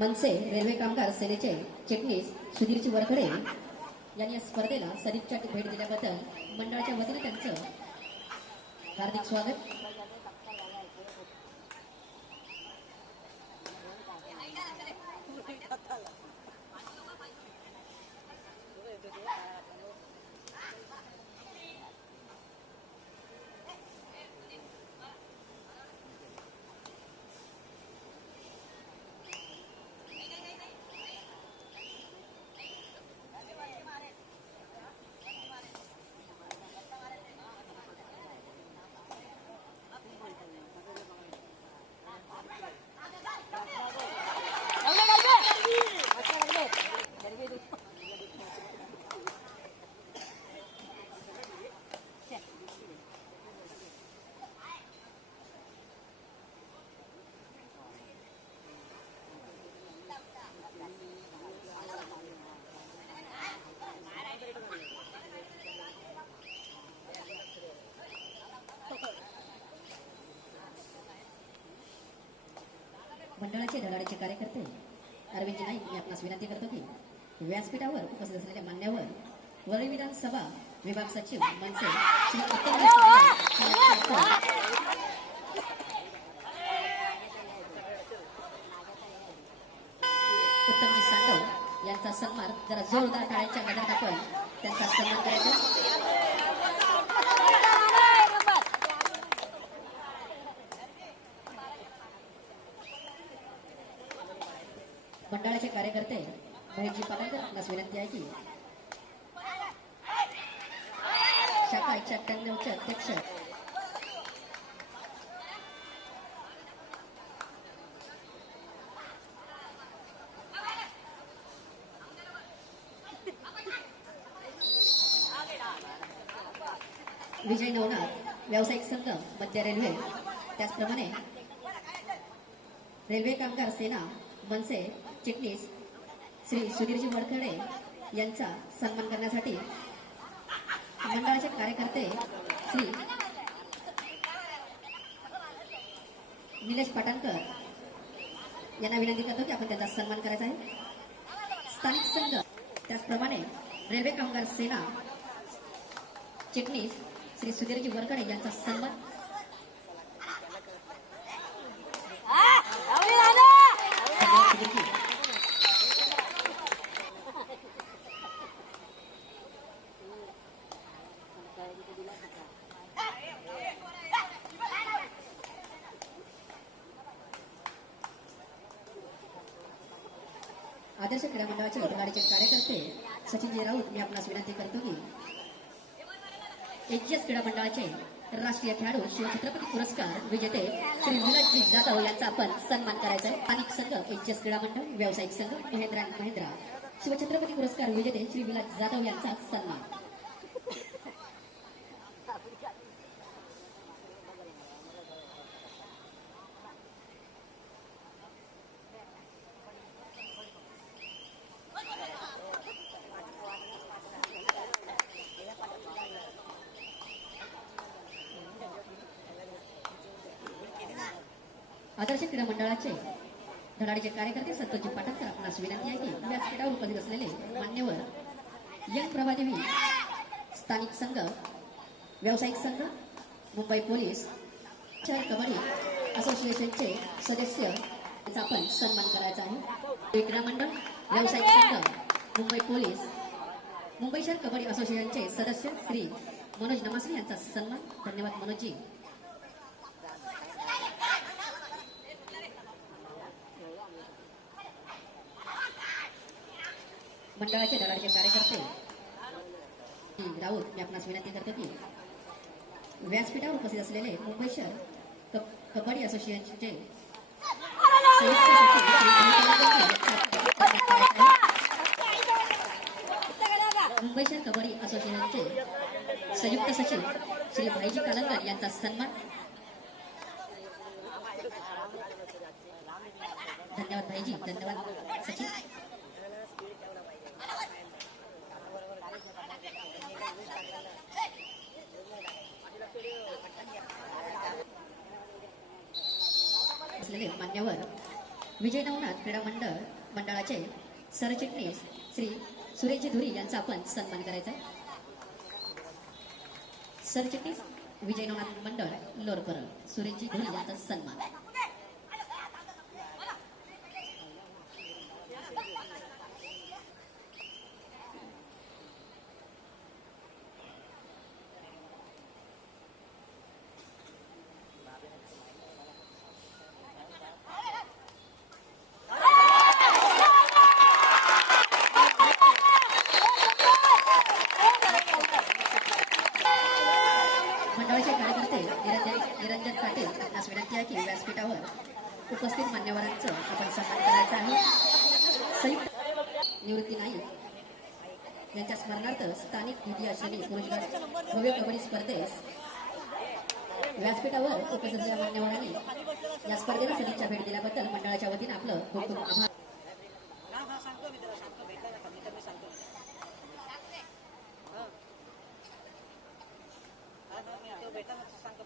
मनसे railway कामगार सेनेचे चिटणीस सुधीरची वरखडे यांनी या स्पर्धेला सदिच्छा भेट दिल्याबद्दल मंडळाच्या वतीने त्यांचं हार्दिक स्वागत. मंडळाचे धडाडीचे कार्यकर्ते अरविंद नाईक मी आपणास विनंती करतो की व्यासपीठावर उपस्थित असलेल्या मान्यवर वरळी विधानसभा विभाग सचिव मनसे श्री उत्तम उत्तमजी सांडव यांचा सन्मान जरा जोरदार टाळ्यांच्या मदत आपण त्यांचा सन्मान करायचा. मंडळाचे कार्यकर्ते महेशजी पाटणकर आपणास विनंती आहे की शाखा एकशे अठ्ठ्याण्णवचे अध्यक्ष विजय नवनाथ व्यावसायिक संघ मध्य रेल्वे. त्याचप्रमाणे रेल्वे कामगार सेना मनसे चिटणीस श्री सुधीरजी वडखडे यांचा सन्मान करण्यासाठी मंडळाचे कार्यकर्ते श्री निलेश पाटणकर यांना विनंती करतो की आपण त्यांचा सन्मान करायचा आहे. स्थानिक संघ त्याचप्रमाणे रेल्वे कामगार सेना चिटणीस श्री सुधीरजी वरकडे यांचा सन्मान धन्यवाद सुधीरजी. आदर्श क्रीडा मंडळाचे उद्घाटनाचे कार्यकर्ते सचिनजी राऊत मी आपणास विनंती करतो की एचजीएस क्रीडा मंडळाचे राष्ट्रीय खेळाडू शिवछत्रपती पुरस्कार विजेते श्री विलासजी जाधव यांचा आपण सन्मान करायचा आहे. स्थानिक संघ एचजीएस क्रीडा मंडळ व्यावसायिक संघ महेंद्र अँड महेंद्रा. शिवछत्रपती पुरस्कार विजेते श्री विलास जाधव यांचा सन्मान आदर्श क्रीडा मंडळाचे धडाडीचे कार्यकर्ते संतोषजी पाटणकर आपणास विनंती आहे की व्यासपीठावर उपस्थित असलेले मान्यवर यंग प्रभादेवी स्थानिक संघ व्यावसायिक संघ मुंबई पोलीस शहर कबड्डी असोसिएशनचे सदस्य यांचा आपण सन्मान करायचा आहे. क्रीडा मंडळ व्यावसायिक संघ मुंबई पोलीस मुंबई शहर कबड्डी असोसिएशनचे सदस्य श्री मनोज नमासने यांचा सन्मान. धन्यवाद मनोजजी. मंडळाचे दलाचे कार्यकर्ते. राऊत मी आपणास विनंती करतो की व्यासपीठावर उपस्थित असलेले मुंबई शहर कबड्डी असोसिएशनचे संयुक्त मुंबई शहर कबड्डी असोसिएशनचे संयुक्त सचिव श्री भाईजी कालंकर यांचा सन्मान. धन्यवाद भाईजी धन्यवाद सचिव असलेले मान्यवर विजय नवनाथ क्रीडा मंडळ मंडळाचे सरचिटणीस श्री सुरेश धुरी यांचा आपण सन्मान करायचा सरचिटणीस विजय नवनाथ मंडळ लोरकर सुरेशजी धुरी यांचा सन्मान मंडळाचे कार्यकर्ते निरंजन निरंजन पाटील आपणास विनंती आहे की व्यासपीठावर उपस्थित मान्यवरांचं आपण सन्मान करायचा आहे संयुक्त निवृत्ती नाईक यांच्या स्मरणार्थ स्थानिक द्वितीय श्रेणी पुरस्कार भव्य कबड्डी स्पर्धेस व्यासपीठावर उपस्थित असलेल्या मान्यवरांनी या स्पर्धेला सदिच्छा भेट दिल्याबद्दल मंडळाच्या वतीने आपलं खूप खूप आभार हा हा सांगतो मी त्याला सांगतो भेटला ना मी तर मी सांगतो हा. हा, हा, मी तो भेटला ना सांगतो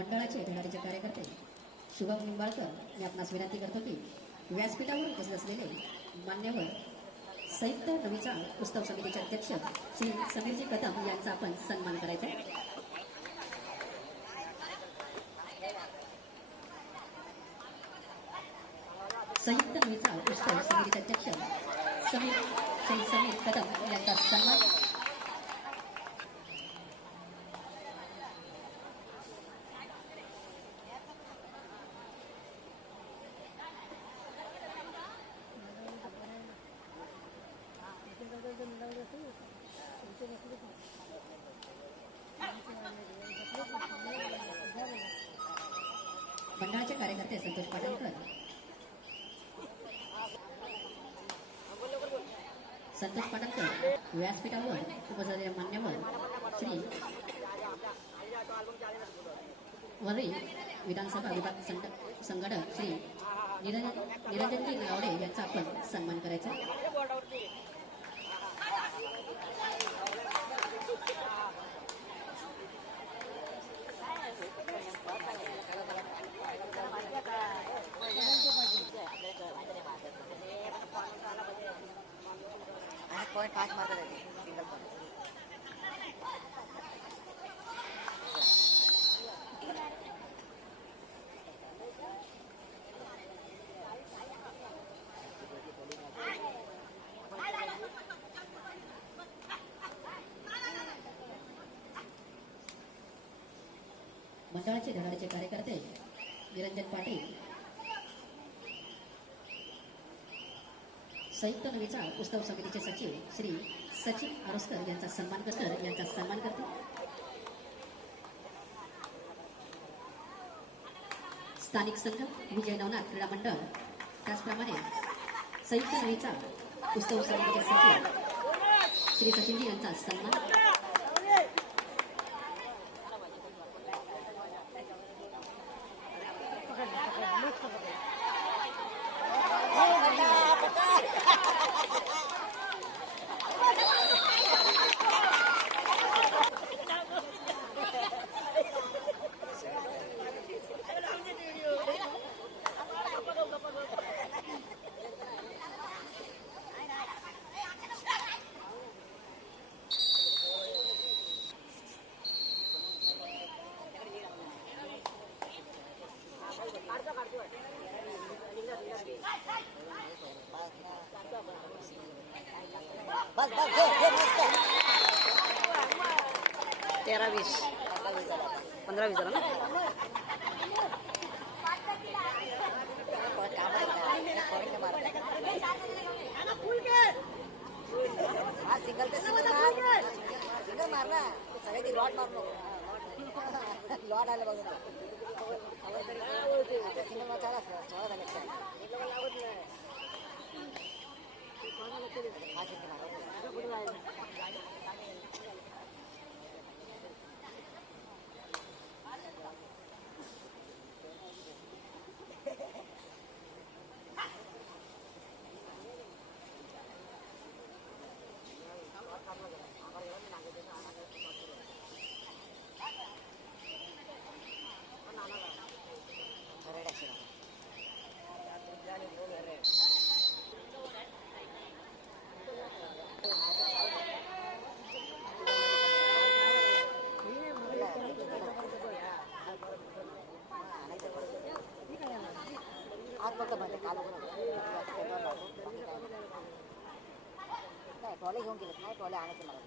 मंडळाचे धडाडीचे कार्यकर्ते शुभम निंबाळकर मी आपणास विनंती करतो की व्यासपीठावर उपस्थित असलेले मान्यवर संयुक्त नवीचा उत्सव समितीचे अध्यक्ष श्री समीरजी कदम यांचा आपण सन्मान करायचा आहे. संयुक्त नवीचा उत्सव समितीचे अध्यक्ष समीर श्री समीर कदम यांचा सन्मान मंडळाचे कार्यकर्ते संतोष पाटणकर. संतोष पाटणकर व्यासपीठावर उपस्थित मान्यवर श्री वरळी विधानसभा विभाग संघ- संघटक श्री निरंजन निरंजनजी गावडे यांचा आपण सन्मान करायचा. पॉईंट पाच मार्क देते सिंगल पॉईंट मंडळाचे धडाडीचे कार्यकर्ते निरंजन पाटील संयुक्त नवीचा उत्सव समितीचे सचिव श्री सचिन आरोस्कर यांचा सन्मान करतात यांचा सन्मान करतो. स्थानिक संघ विजय नवनाथ क्रीडा मंडळ. त्याचप्रमाणे संयुक्त नवीचा उत्सव समितीचे सचिव श्री सचिनजी यांचा सन्मान. बस बस घे घे मस्त तेरा वीस पंधरा वीस झाला ना हा सिंगल ते सिंगल मार सिंगल मार ना सगळे ती लॉट मारू नको लॉट आलं बघ आता सिंगल मार चाला सोळा झाले हा नाही ट्रॉली घेऊन गेलेत नाही ट्रॉली आणायचे मला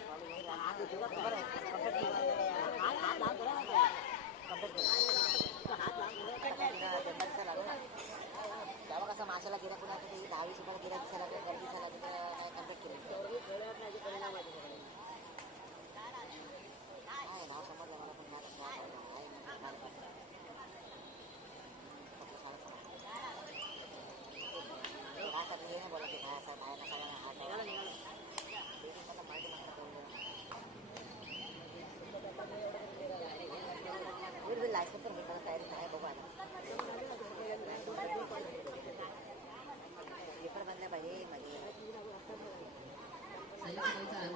ट्रॉली घेऊन जा. आज येतो का? बरं आहे. कंप्लीट केलं. हात हात लांब करा ना. कंप्लीट केलं. हात लांब केलं. कंप्लीट केलं. दंड दिसायला लागला. तेव्हा कसं माशाला गिऱ्हाईक कुणा तरी दहा वीस रुपयाला गिऱ्हाईक दिसायला लागलं, गर्दी दिसायला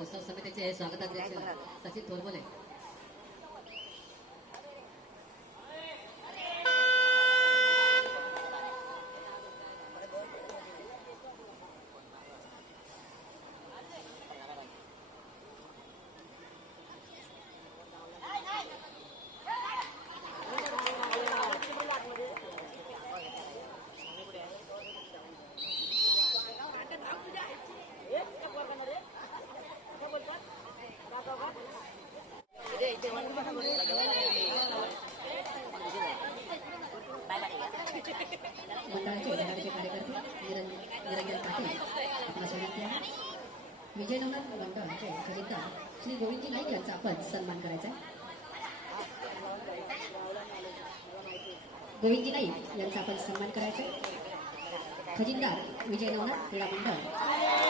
मोहिता उत्सव समितीचे स्वागताध्यक्ष सचिन थोरबोले मंडळाचे धडाडीचे कार्यकर्ते निरंजन निरंजन पाटील आपणास विनंती आहे विजय नवनाथ मंडळाचे खजिनदार श्री गोविंदजी नाईक यांचा आपण सन्मान करायचा आहे. गोविंदजी नाईक यांचा आपण सन्मान करायचा खजिनदार विजय नवनाथ क्रीडा मंडळ.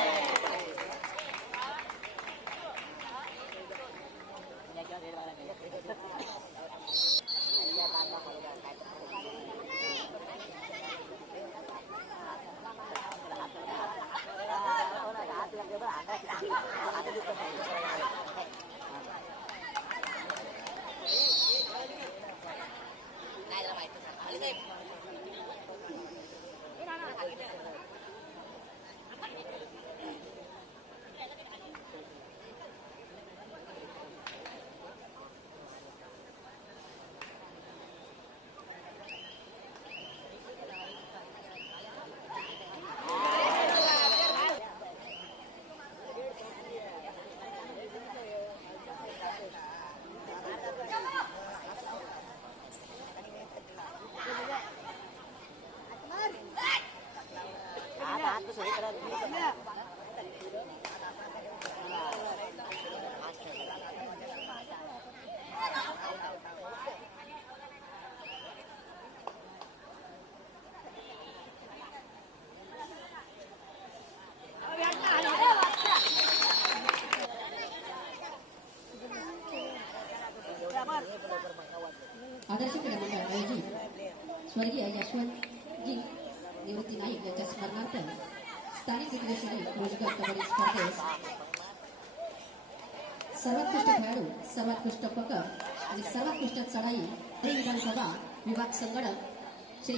सर्वोत्कृष्ट खेळाडू सर्वोत्कृष्ट पकड आणि सर्वोत्कृष्ट चढाई हे विधानसभा विभाग संगणक श्री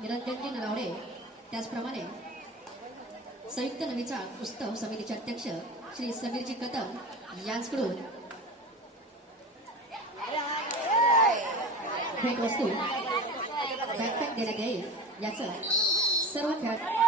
निरंजनजी नरावडे. त्याचप्रमाणे संयुक्त नवीचा उत्सव समितीचे अध्यक्ष श्री समीरजी कदम यांच्याकडून भेटवस्तू बॅकपॅक देण्यात येईल याचं सर्व खेळाडू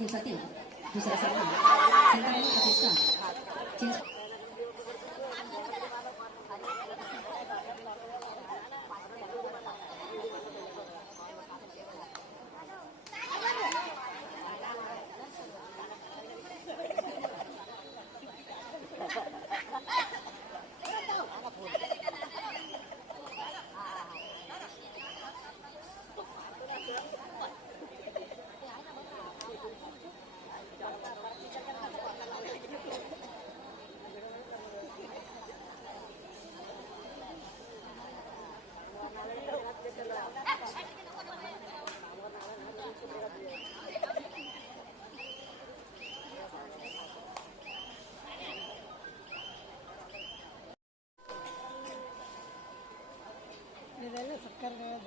दिवसातील दुसरा सामना संघाने सत्कार करायला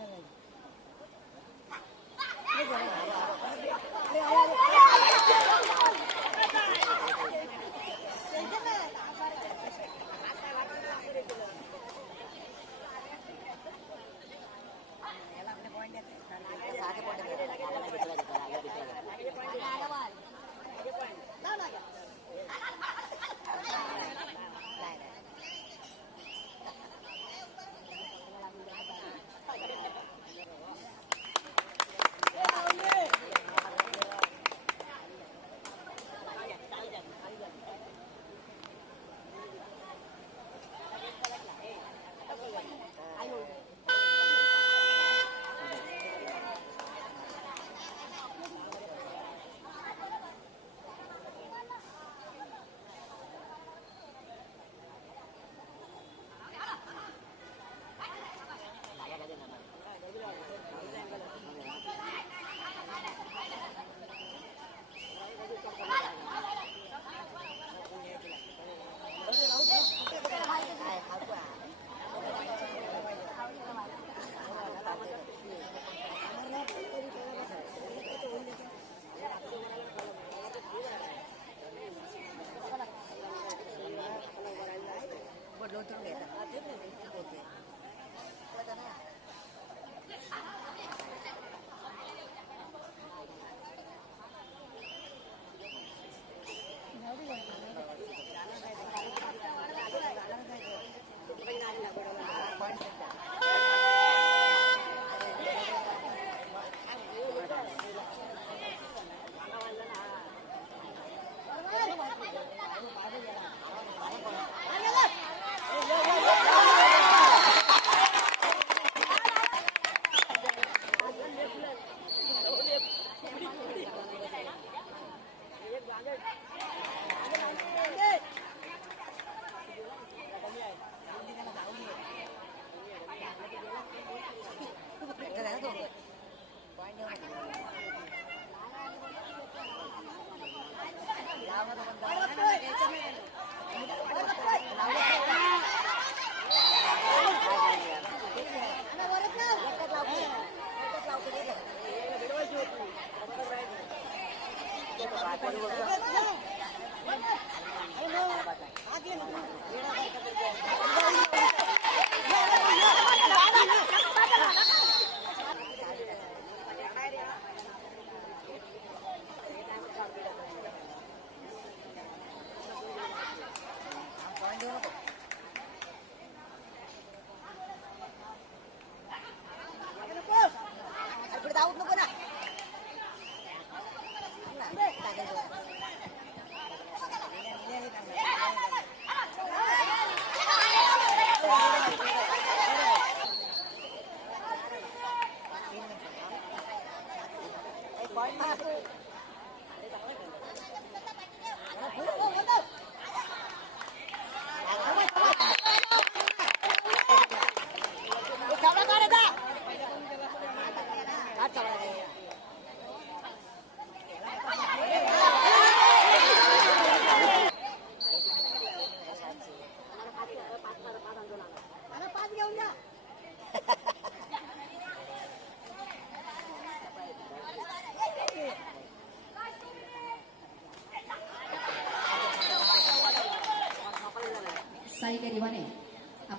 पॉईंट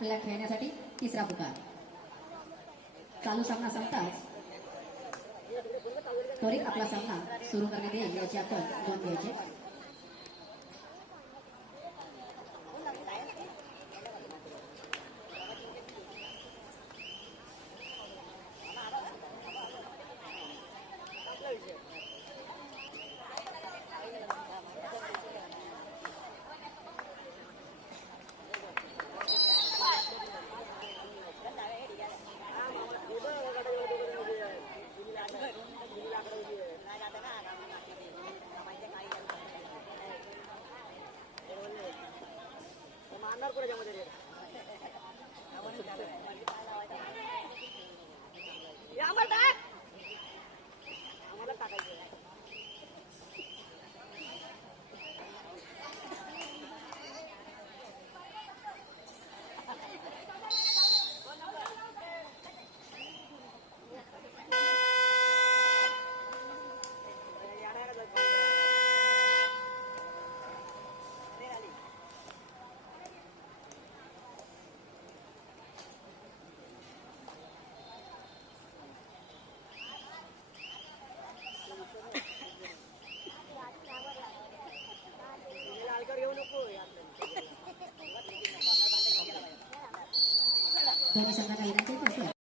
आपल्याला खेळण्यासाठी तिसरा पुकार. चालू सामना संपताच त्वरित आपला सामना सुरू करण्यात येईल याची आपण नोंद घ्यायची दोन्ही संघांना विनंती आहे की